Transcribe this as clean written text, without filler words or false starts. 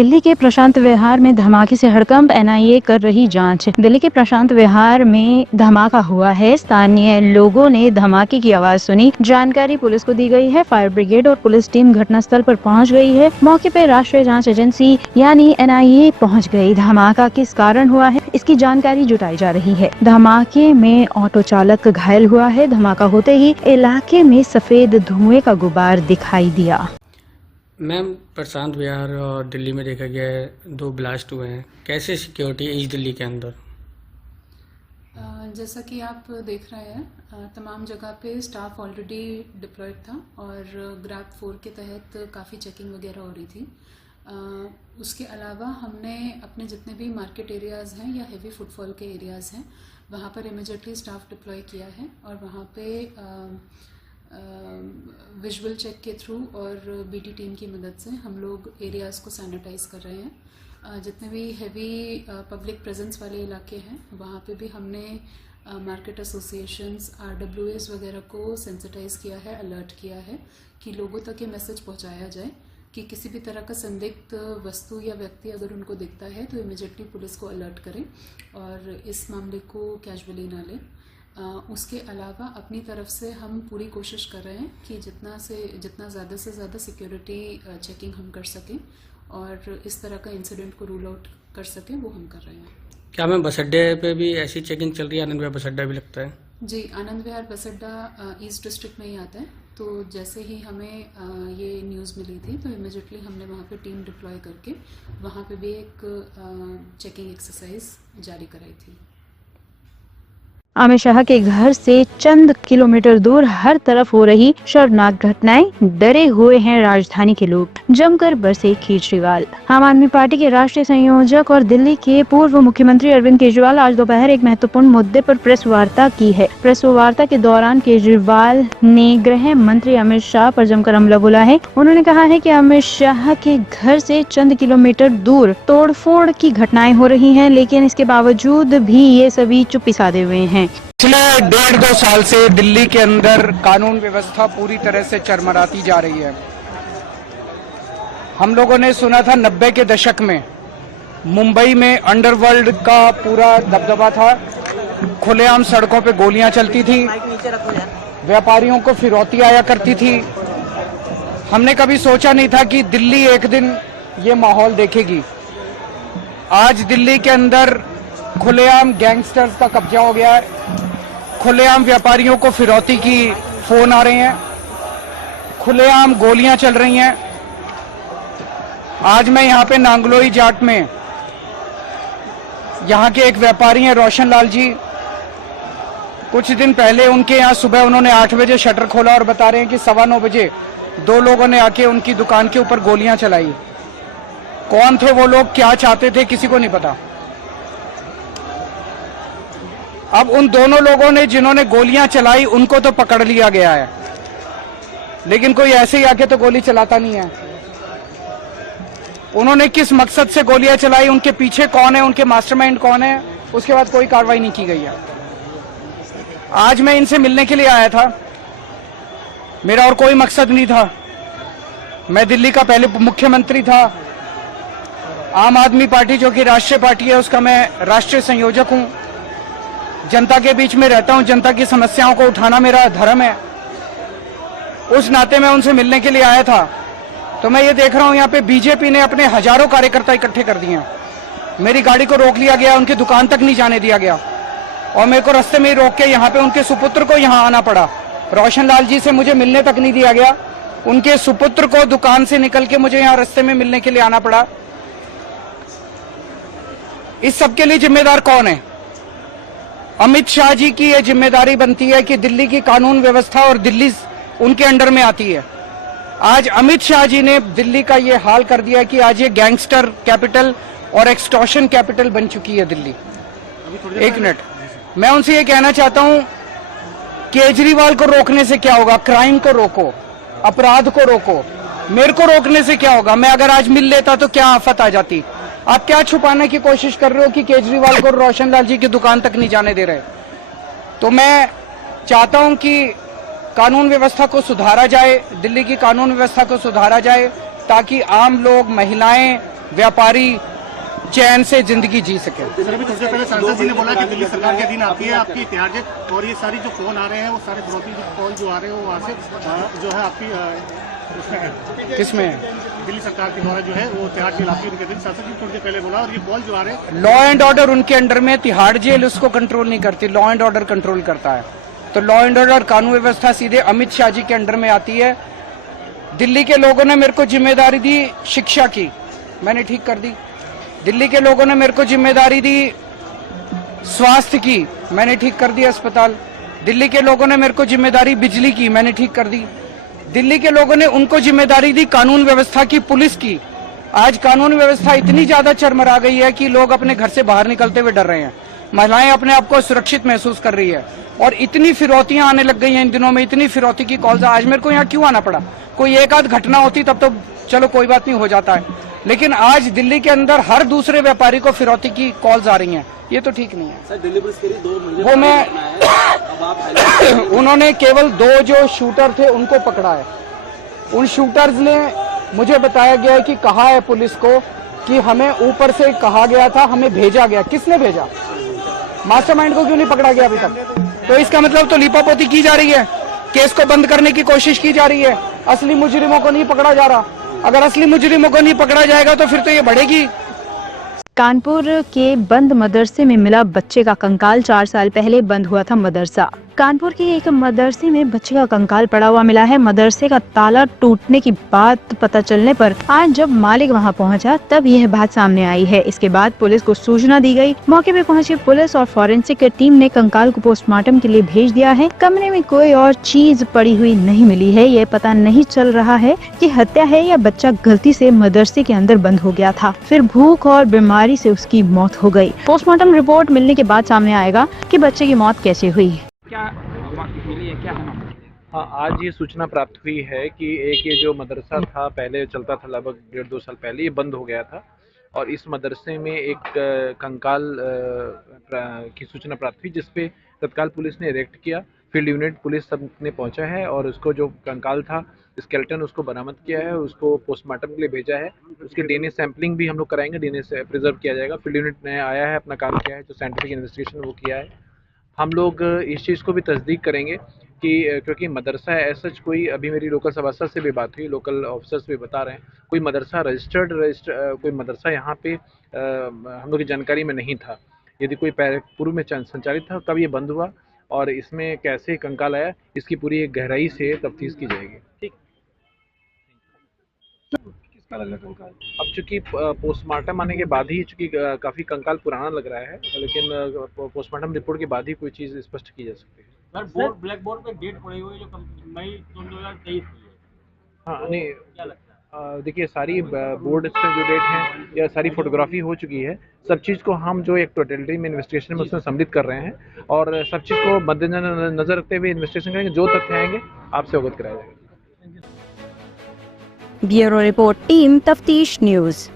दिल्ली के प्रशांत विहार में धमाके से हड़कंप, एनआईए कर रही जांच। दिल्ली के प्रशांत विहार में धमाका हुआ है। स्थानीय लोगों ने धमाके की आवाज सुनी। जानकारी पुलिस को दी गई है। फायर ब्रिगेड और पुलिस टीम घटनास्थल पर पहुंच गई है। मौके पर राष्ट्रीय जांच एजेंसी यानी एनआईए पहुंच गई। धमाका किस कारण हुआ है, इसकी जानकारी जुटाई जा रही है। धमाके में ऑटो चालक घायल हुआ है। धमाका होते ही इलाके में सफेद धुएं का गुबार दिखाई दिया। मैम, प्रशांत विहार और दिल्ली में देखा गया है 2 ब्लास्ट हुए हैं। कैसे सिक्योरिटी है ईस्ट दिल्ली के अंदर? जैसा कि आप देख रहे हैं, तमाम जगह पे स्टाफ ऑलरेडी डिप्लॉयड था और ग्रैब 4 के तहत काफ़ी चेकिंग वगैरह हो रही थी। उसके अलावा हमने अपने जितने भी मार्केट एरियाज़ हैं या हेवी फुटफॉल के एरियाज़ हैं, वहाँ पर इमीडिएटली स्टाफ डिप्लॉय किया है और वहाँ पे विजुअल चेक के थ्रू और बीटी टीम की मदद से हम लोग एरियाज़ को सैनिटाइज कर रहे हैं। जितने भी हेवी पब्लिक प्रेजेंस वाले इलाके हैं वहाँ पे भी हमने मार्केट एसोसिएशंस, आरडब्ल्यूएस वगैरह को सेंसिटाइज किया है, अलर्ट किया है कि लोगों तक ये मैसेज पहुँचाया जाए कि किसी भी तरह का संदिग्ध वस्तु या व्यक्ति अगर उनको दिखता है तो इमीडिएटली पुलिस को अलर्ट करें और इस मामले को कैजुअली ना लें। उसके अलावा अपनी तरफ से हम पूरी कोशिश कर रहे हैं कि जितना ज़्यादा से ज़्यादा सिक्योरिटी चेकिंग हम कर सकें और इस तरह का इंसिडेंट को रूल आउट कर सकें, वो हम कर रहे हैं। क्या मैम बस अड्डे पे भी ऐसी चेकिंग चल रही है? आनंद विहार बस अड्डा भी लगता है? जी, आनंद विहार बस अड्डा ईस्ट डिस्ट्रिक्ट में ही आता है। तो जैसे ही हमें ये न्यूज़ मिली थी तो इमीडिएटली हमने वहाँ पे टीम डिप्लॉय करके वहाँ पे भी एक चेकिंग एक्सरसाइज जारी कराई थी। अमित शाह के घर से चंद किलोमीटर दूर हर तरफ हो रही शर्मनाक घटनाएं, डरे हुए हैं राजधानी के लोग। जमकर बरसे केजरीवाल। आम आदमी पार्टी के राष्ट्रीय संयोजक और दिल्ली के पूर्व मुख्यमंत्री अरविंद केजरीवाल आज दोपहर एक महत्वपूर्ण मुद्दे पर प्रेस वार्ता की है। प्रेस वार्ता के दौरान केजरीवाल ने गृह मंत्री अमित शाह पर जमकर हमला बोला है। उन्होंने कहा है कि अमित शाह के घर से चंद किलोमीटर दूर तोड़फोड़ की घटनाएं हो रही हैं, लेकिन इसके बावजूद भी ये सभी चुप्पी साधे हुए हैं। पिछले 1.5-2 साल से दिल्ली के अंदर कानून व्यवस्था पूरी तरह से चरमराती जा रही है। हम लोगों ने सुना था 90 के दशक में मुंबई में अंडरवर्ल्ड का पूरा दबदबा था, खुलेआम सड़कों पे गोलियां चलती थी, व्यापारियों को फिरौती आया करती थी। हमने कभी सोचा नहीं था कि दिल्ली एक दिन ये माहौल देखेगी। आज दिल्ली के अंदर खुलेआम गैंगस्टर्स का कब्जा हो गया है, खुलेआम व्यापारियों को फिरौती की फोन आ रहे हैं, खुलेआम गोलियां चल रही हैं। आज मैं यहाँ पे नांगलोई जाट में यहाँ के एक व्यापारी हैं रोशन लाल जी। कुछ दिन पहले उनके यहाँ सुबह उन्होंने 8 बजे शटर खोला और बता रहे हैं कि 9:15 बजे 2 लोगों ने आके उनकी दुकान के ऊपर गोलियां चलाई। कौन थे वो लोग, क्या चाहते थे, किसी को नहीं पता। अब उन दोनों लोगों ने जिन्होंने गोलियां चलाई उनको तो पकड़ लिया गया है, लेकिन कोई ऐसे ही आके तो गोली चलाता नहीं है। उन्होंने किस मकसद से गोलियां चलाई, उनके पीछे कौन है, उनके मास्टरमाइंड कौन है, उसके बाद कोई कार्रवाई नहीं की गई है। आज मैं इनसे मिलने के लिए आया था, मेरा और कोई मकसद नहीं था। मैं दिल्ली का पहले मुख्यमंत्री था। आम आदमी पार्टी जो कि राष्ट्रीय पार्टी है उसका मैं राष्ट्रीय संयोजक हूं। जनता के बीच में रहता हूं, जनता की समस्याओं को उठाना मेरा धर्म है। उस नाते मैं उनसे मिलने के लिए आया था। तो मैं ये देख रहा हूं यहाँ पे बीजेपी ने अपने हजारों कार्यकर्ता इकट्ठे कर दिए हैं। मेरी गाड़ी को रोक लिया गया, उनकी दुकान तक नहीं जाने दिया गया और मेरे को रास्ते में ही रोक के यहाँ पे उनके सुपुत्र को यहाँ आना पड़ा। रोशन लाल जी से मुझे मिलने तक नहीं दिया गया, उनके सुपुत्र को दुकान से निकल के मुझे यहाँ रास्ते में मिलने के लिए आना पड़ा। इस सबके लिए जिम्मेदार कौन है? अमित शाह जी की यह जिम्मेदारी बनती है कि दिल्ली की कानून व्यवस्था और दिल्ली उनके अंडर में आती है। आज अमित शाह जी ने दिल्ली का ये हाल कर दिया कि आज ये गैंगस्टर कैपिटल और एक्सटॉर्शन कैपिटल बन चुकी है दिल्ली। एक मिनट, मैं उनसे ये कहना चाहता हूं, केजरीवाल को रोकने से क्या होगा? क्राइम को रोको, अपराध को रोको। मेरे को रोकने से क्या होगा? मैं अगर आज मिल लेता तो क्या आफत आ जाती? आप क्या छुपाने की कोशिश कर रहे हो कि केजरीवाल को रोशन लाल जी की दुकान तक नहीं जाने दे रहे? तो मैं चाहता हूं कि कानून व्यवस्था को सुधारा जाए, दिल्ली की कानून व्यवस्था को सुधारा जाए, ताकि आम लोग, महिलाएं, व्यापारी चैन से जिंदगी जी सके। सर अभी कुछ देर पहले सांसद जी ने बोला कि दिल्ली सरकार के अधीन आती है आपकी इतिहास और ये सारी जो फोन आ रहे हैं वो सारे फिरौती कॉल जो आ रहे हैं वो वहाँ से जो है आपकी उसमें है किसमें दिल्ली सरकार के द्वारा जो है वो तिहाड़ जेल आपकी उनके अधीन। सांसद जी थोड़ी देर पहले बोला और ये कॉल जो आ रहे हैं लॉ एंड ऑर्डर उनके अंडर में, तिहाड़ जेल उसको कंट्रोल नहीं करती, लॉ एंड ऑर्डर कंट्रोल करता है। तो लॉ एंड ऑर्डर कानून व्यवस्था सीधे अमित शाह जी के अंडर में आती है। दिल्ली के लोगों ने मेरे को जिम्मेदारी दी शिक्षा की, मैंने ठीक कर दी। दिल्ली के लोगों ने मेरे को जिम्मेदारी दी स्वास्थ्य की, मैंने ठीक कर दिया अस्पताल। दिल्ली के लोगों ने मेरे को जिम्मेदारी बिजली की, मैंने ठीक कर दी। दिल्ली के लोगों ने उनको जिम्मेदारी दी कानून व्यवस्था की, पुलिस की। आज कानून व्यवस्था इतनी ज्यादा चरमरा गई है कि लोग अपने घर से बाहर निकलते हुए डर रहे हैं, महिलाएं अपने आप को सुरक्षित महसूस कर रही है और इतनी फिरौतियां आने लग गई हैं इन दिनों में, इतनी फिरौती की कॉल्स। आज मेरे को यहाँ क्यों आना पड़ा? कोई एक आध घटना होती तब तो चलो कोई बात नहीं, हो जाता है, लेकिन आज दिल्ली के अंदर हर दूसरे व्यापारी को फिरौती की कॉल्स आ रही हैं, ये तो ठीक नहीं है। सर दिल्ली पुलिस के लिए 2 मंजिल वो मैं अब आप उन्होंने केवल 2 जो शूटर थे उनको पकड़ा है। उन शूटर्स ने मुझे बताया गया है कि कहा है पुलिस को कि हमें ऊपर से कहा गया था, हमें भेजा गया। किसने भेजा? मास्टरमाइंड को क्यों नहीं पकड़ा गया अभी तक? तो इसका मतलब तो लीपापोती की जा रही है, केस को बंद करने की कोशिश की जा रही है, असली मुजरिमों को नहीं पकड़ा जा रहा। अगर असली मुजरिमों को नहीं पकड़ा जाएगा तो फिर तो ये बढ़ेगी। कानपुर के बंद मदरसे में मिला बच्चे का कंकाल। 4 साल पहले बंद हुआ था मदरसा। कानपुर के एक मदरसे में बच्चे का कंकाल पड़ा हुआ मिला है। मदरसे का ताला टूटने की बात पता चलने पर आज जब मालिक वहां पहुंचा तब यह बात सामने आई है। इसके बाद पुलिस को सूचना दी गई। मौके पर पहुंची पुलिस और फॉरेंसिक टीम ने कंकाल को पोस्टमार्टम के लिए भेज दिया है। कमरे में कोई और चीज पड़ी हुई नहीं मिली है। ये पता नहीं चल रहा है कि हत्या है या बच्चा गलती से मदरसे के अंदर बंद हो गया था, फिर भूख और बीमारी से उसकी मौत हो गई। पोस्टमार्टम रिपोर्ट मिलने के बाद सामने आएगा कि बच्चे की मौत कैसे हुई। हाँ, आज ये सूचना प्राप्त हुई है कि एक ये जो मदरसा था पहले चलता था लगभग 1.5-2 साल पहले, ये बंद हो गया था और इस मदरसे में एक कंकाल की सूचना प्राप्त हुई जिसपे तत्काल पुलिस ने अरेस्ट किया। फील्ड यूनिट पुलिस सब ने पहुंचा है और उसको जो कंकाल था स्केलेटन उसको बरामद किया है, उसको पोस्टमार्टम के लिए भेजा है। उसके डीएनए सैंपलिंग भी हम लोग कराएंगे, डीएनए से प्रिजर्व किया जाएगा। फील्ड यूनिट ने आया है, अपना काम किया है, जो साइंटिफिक इन्वेस्टिगेशन वो किया है। हम लोग इस चीज़ को भी तस्दीक करेंगे कि क्योंकि मदरसा है ऐसा कोई, अभी मेरी लोकल सभासद से भी बात हुई, लोकल ऑफिसर्स भी बता रहे हैं कोई मदरसा रजिस्टर्ड कोई मदरसा यहाँ पे हम लोग की जानकारी में नहीं था। यदि कोई पूर्व में संचालित था कब ये बंद हुआ और इसमें कैसे कंकाल आया, इसकी पूरी एक गहराई से तफ्तीश की जाएगी। ठीक, किसका लग रहा है कंकाल? अब चूंकि पोस्टमार्टम आने के बाद ही, चूंकि काफ़ी कंकाल पुराना लग रहा है, लेकिन पोस्टमार्टम रिपोर्ट के बाद ही कोई चीज़ स्पष्ट की जा सकती है। सर ब्लैक बोर्ड पे डेट पड़ी हुई है जो मई 2023 की है। हाँ नहीं, क्या लगता है? देखिए सारी बोर्ड से जो डेट हैं या सारी फोटोग्राफी हो चुकी है, सब चीज़ को हम जो एक टोटलिटी में इन्वेस्टिगेशन में उसमें सम्मिलित कर रहे हैं और सब चीज़ को मद्देनजर रखते हुए इन्वेस्टिगेशन करेंगे। जो तथ्य आएंगे आपसे अवगत कराया जाएगा। ब्यूरो रिपोर्ट, टीम तफ्तीश न्यूज।